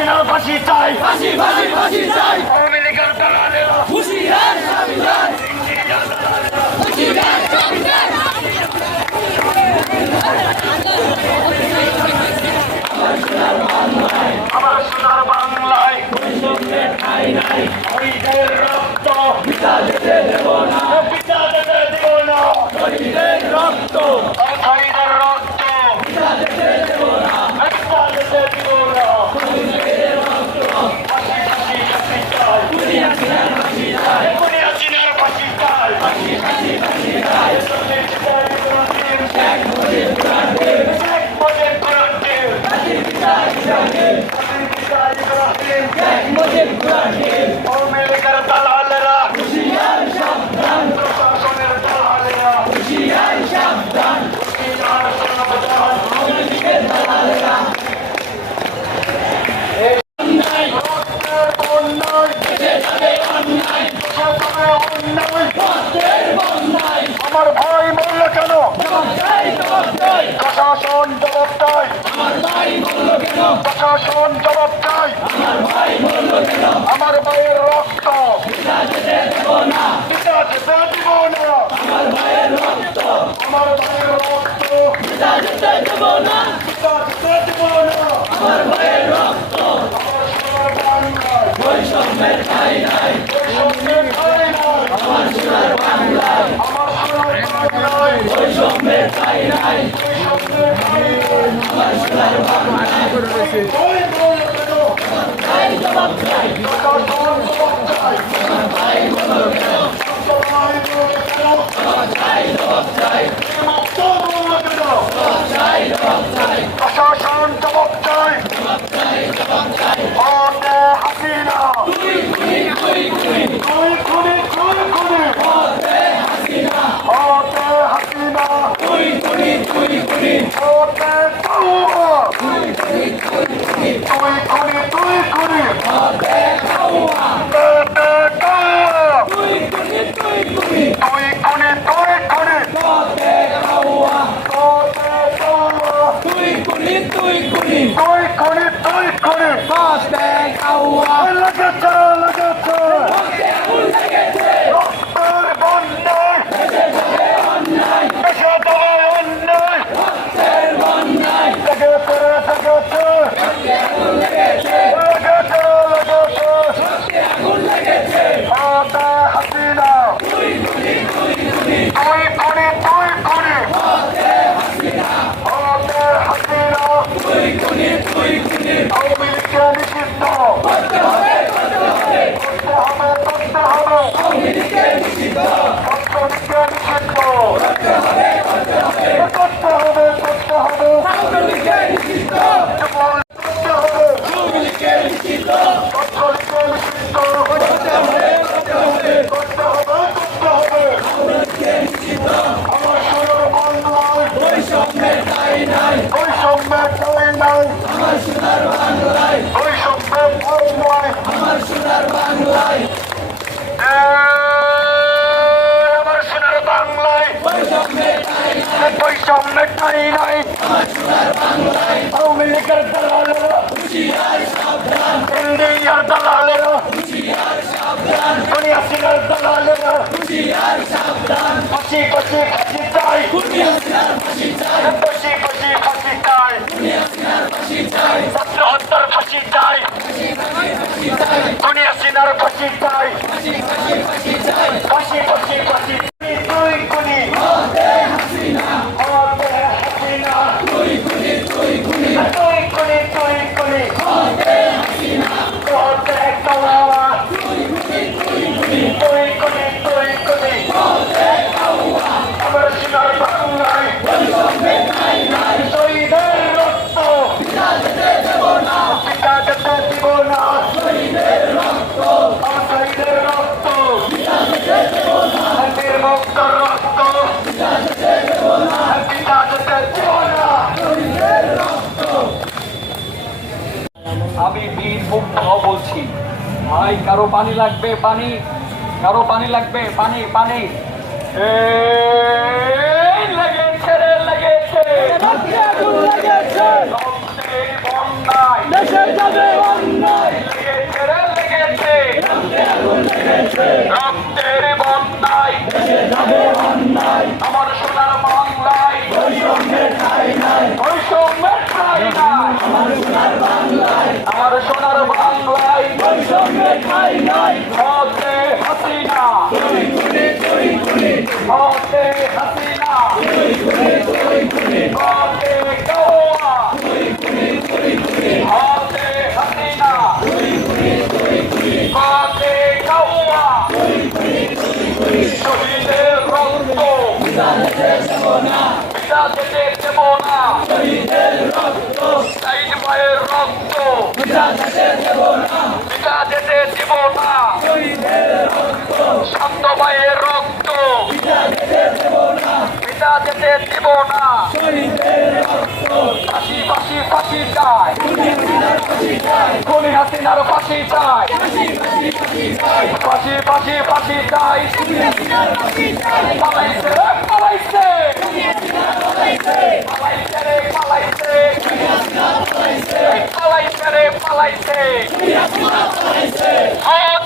হাসিনার ফাঁসি চাই, ফাঁসি ফাঁসি ফাঁসি চাই। আওয়ামী লীগের দালালেরা হুঁশিয়ার সাবধান, হুঁশিয়ার সাবধান। আমার সোনার বাংলায় বৈষম্যের ঠাঁই নাই, শহীদের রক্ত পিতা যেতে দেব না, পিতা যেতে দিব না, শহীদের রক্ত শহীদের রক্ত পিতা যেতে দেব না, পিতা যেতে দিব না। শহীদের রক্ত ফাঁসি ফাঁসি ফাঁসি চাই, খুনি হাসিনার ফাঁসি চাই, খুনি হাসিনার ফাঁসি চাই। ফাঁসি ফাঁসি ফাঁসি চাই। শেখ মুজিব ইব্রাহিম, শেখ মুজিব ইব্রাহিম, ফাঁসির পিতা ইব্রাহিম, শেখ মুজিব ইব্রাহিম। আওয়ামী লীগের দালালেরা হুঁশিয়ার সাবধান, প্রশাসনের দালালেরা হুঁশিয়ার সাবধান। হুঁশিয়ার সাবধান। আওয়ামী লীগের দালালেরা অন্যায় রক্তের বন্যায় বেঁচে যাবে অন্যায়, প্রশাসনে অন্যায়। রক্তের বন্যায় আমার ভাই মরল কেন? জবাব চাই, জবাব চাই। প্রশাসন জবাব চাই, আমার ভাই মরল কেন, প্রশাসন জবাব চাই। আমার ভাই মরল কেন, আমার ভাইয়ের রক্ত পিতা যেতে দেব না, পিতা যেতে দিব না, আমার ভাইয়ের রক্ত আমার ভাইয়ের রক্ত পিতা যেতে দেব না, পিতা যেতে দিব না। আমার ভাইয়ের রক্ত আমার সোনার বাংলায় বৈষম্যের ঠাঁই নাই, বৈষম্যের ঠাঁই নাই, আমার সোনার বাংলায় আমার সোনার বাংলায় বৈষম্যের ঠাঁই নাই, বৈষম্যের ঠাঁই নাই। আমার সোনার বাংলায় ভাই মরল কেন? ভাই জবাব চাই, প্রশাসন জবাব চাই। আমার ভাই মরল কেন, আমার ভাই মরল কেন? জবাব চাই, জবাব চাই, মুক্ত মরল কেন? জবাব চাই, জবাব চাই, প্রশাসন জবাব চাই। জবাব চাই, জবাব চাই। হতে হাসিনা তুই খুনি, তুই খুনি, তুই খুনি, তুই খুনি। হতে হাসিনা, হতে হাসিনা তুই খুনি, তুই খুনি, হতে কাউয়া। তুই খুনি, তুই খুনি, তুই খুনি, তুই খুনি। হতে কাউয়া, হতে কাউয়া। তুই খুনি, তুই খুনি, তুই খুনি, তুই খুনি। হতে কাউয়া, হতে কাউয়া। তুই খুনি, তুই খুনি, তুই খুনি, তুই খুনি। হতে কাউয়া। লেগেছে, লেগেছে। হতে আগুন লেগেছে, রক্তের বন্যায় বেঁচে যাবে অন্যায়, দেশে দেবে অন্যায়। রক্তের বন্যায়, লেগেছে, লেগেছে। হতে আগুন লেগেছে, লেগেছে, লেগেছে। হতে আগুন লেগেছে। হতে হাসিনা তুই খুনি, তুই খুনি, তুই খুনি, তুই খুনি। হতে হাসিনা, হতে হাসিনা তুই খুনি, তুই খুনি। আওয়ামী লীগকে নিষিদ্ধ করতে হবে, করতে হবে, করতে হবে, করতে হবে। আওয়ামী লীগকে নিষিদ্ধ, ছাত্রলীগকে নিষিদ্ধ করতে হবে, করতে হবে, করতে হবে, করতে হবে। ছাত্রলীগকে নিষিদ্ধ, যুবলীগ করতে হবে, আওয়ামী লীগকে নিষিদ্ধ, ছাত্রলীগকে নিষিদ্ধ করতে হবে, করতে হবে, করতে হবে, করতে হবে। আওয়ামী লীগকে নিষিদ্ধ। আমার সোনার বাংলায় বৈষম্যের ঠাঁই নাই, বৈষম্যের ঠাঁই নাই, আমার সোনার বাংলায়, বৈষম্যের ঠাঁই নাই। আমার সোনার বাংলায়, আমার সোনার বাংলায় বৈষম্যের ঠাঁই নাই, বৈষম্যের ঠাঁই নাই। আমার সোনার বাংলায়। আওয়ামী লীগের দালালেরা হুঁশিয়ার সাবধান, ইন্ডিয়ার দালালেরা হুঁশিয়ার সাবধান, খুনি হাসিনার দালালেরা হুঁশিয়ার সাবধান। ফাঁসি ফাঁসি ফাঁসি চাই, খুনি হাসিনার ফাঁসি চাই, ফাঁসি ফাঁসি ফাঁসি চাই, খুনি হাসিনার ফাঁসি চাই, ছাত্র হত্যার ফাঁসি চাই, ফাঁসি ফাঁসি ফাঁসি চাই, খুনি হাসিনার ফাঁসি চাই, ফাঁসি ফাঁসি ফাঁসি চাই। ফাঁসি ফাঁসি ফাঁসি। তুই খুনি, হতে হাসিনা, হতে হাসিনা তুই খুনি, তুই খুনি, তুই খুনি, তুই খুনি। হতে হাসিনা, হতে কাওয়া তুই খুনি, তুই খুনি, তুই খুনি, তুই খুনি। হতে কাউয়া। আমার সোনার বাংলায় বৈষম্যের ঠাঁই নাই, শহীদের রক্ত পিতা যেতে দেব না, পিতা যেতে দিব না। শহীদের রক্ত আমার শহীদের রক্ত পিতা যেতে দেব না, নির্মুক্ত রক্ত পিতা যেতে দেব না, পিতা যেতে দিব না। শহীদের রক্ত। আমি বীর মুগ্ধ বলছি, ভাই কারো পানি লাগবে, পানি, কারো পানি লাগবে, পানি, পানি। এই লেগেছে রে, লেগেছে, রক্তে আগুন লেগেছে, রক্তের বন্যায় দেশে যাবে অন্যায়, রক্তের বন্যায় যাবে অন্যায় আমার সোনার বাংলায় বৈষম্যের ঠাঁই নাই বৈষম্যের ঠাঁই নাই আমার সোনার বাংলায় আমার সোনার বাংলায় বৈষম্যের ঠাঁই নাই হতে হাসিনা তুই খুনি তুই খুনি হতে হাসিনা তুই খুনি তুই খুনি হতে গোয়া তুই খুনি তুই খুনি হতে হাসিনা তুই খুনি তুই খুনি হতে গোয়া তুই খুনি তুই খুনি শহীদের রক্ত পিতা যেতে দেব না পিতা যেতে দেব না শহীদের রক্ত সাইড ভাইয়ের রক্ত পিতা যেতে দেব না পিতা যেতে দেব না শহীদের রক্ত শান্ত ভাইয়ের রক্ত পিতা যেতে দেব না পিতা যেতে দেব না শহীদের রক্ত ফাঁসি ফাঁসি ফাঁসি চাই খুনি খুনার ফাঁসি চাই খুনি হাসিনার ফাঁসি চাই ফাঁসি ফাঁসি ফাঁসি চাই ফাঁসি ফাঁসি ফাঁসি চাই খুনি খুনার ফাঁসি চাই পালাইছে রে পালাইছে খুনি খুনার পালাইছে পালাইছে রে পালাইছে খুনি খুনার পালাইছে পালাইছে রে পালাইছে খুনি খুনার পালাইছে হতে